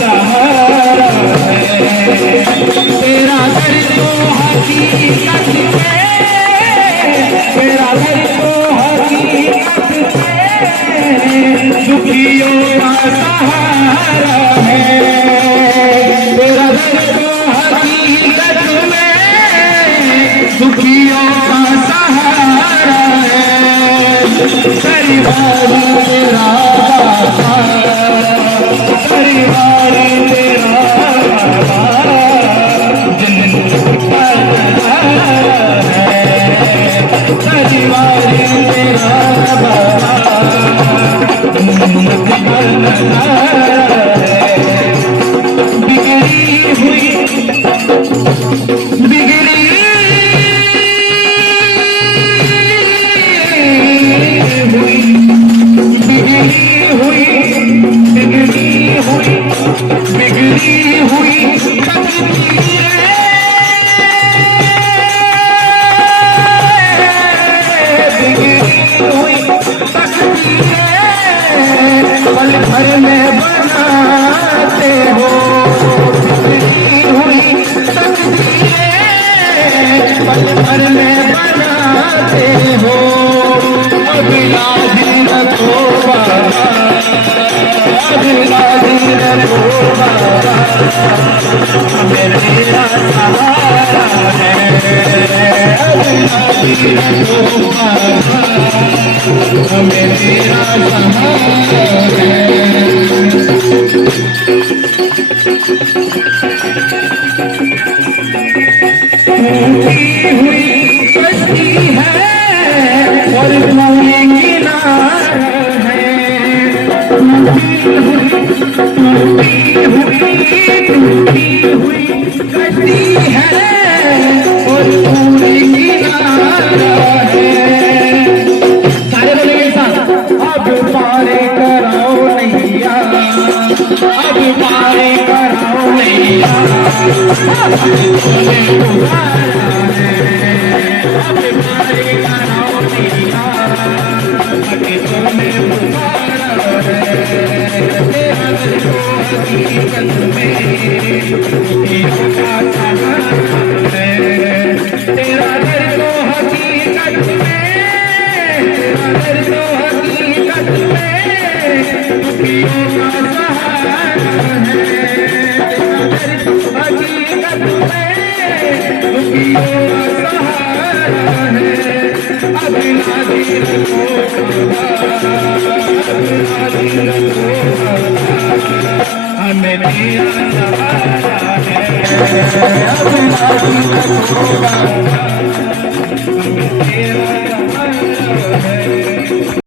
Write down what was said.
सहारा है। तेरा दर तो हकीकत में, तेरा दर तो हकीकत में दुखियों का सहारा है। तेरा दर तो हकीकत में दुखियों का सहारा है। परिवार तेरा बाबा, परिवार तेरा बाबा जन्नत का नजारा है। परिवार तेरा बाबा जन्नत का नजारा है। बिगड़ी हुई बिगड़ी हुई बिगड़ी हुई बिगड़ी हुई पल भर में बनाते हो। बिगड़ी हुई तकदीरें पल भर में बनाते हो। अब लाज रखो बाबा, अब लाज रखो बाबा, हमें तेरा सहारा है। अब लाज रखो बाबा, हमें तेरा सहारा है। टूटी हुई कश्ती है और कोई किनारा है। टूटी हुई कश्ती है और कोई किनारा है। सारे बोलेंगे एक साथ, अब पारे कराओ नैया, अब पारे कराओ नैया, अब तुम्हें पुकारा है। अब पारे कराओ नैया, अब तुम्हें पुकारा है। तेरा दर तो हकीकत में दुखियों का सहारा है। तेरा दर तो हकीकत में, तेरा दर तो हकीकत में दुखियों का सहारा है। तेरा दर तो हकीकत में दुखियों का सहारा है। अब लाजी रखो बाबा, अब लाजी रखो बाबा, हमें तेरा सहारा है। अब लाजी रखो बाबा।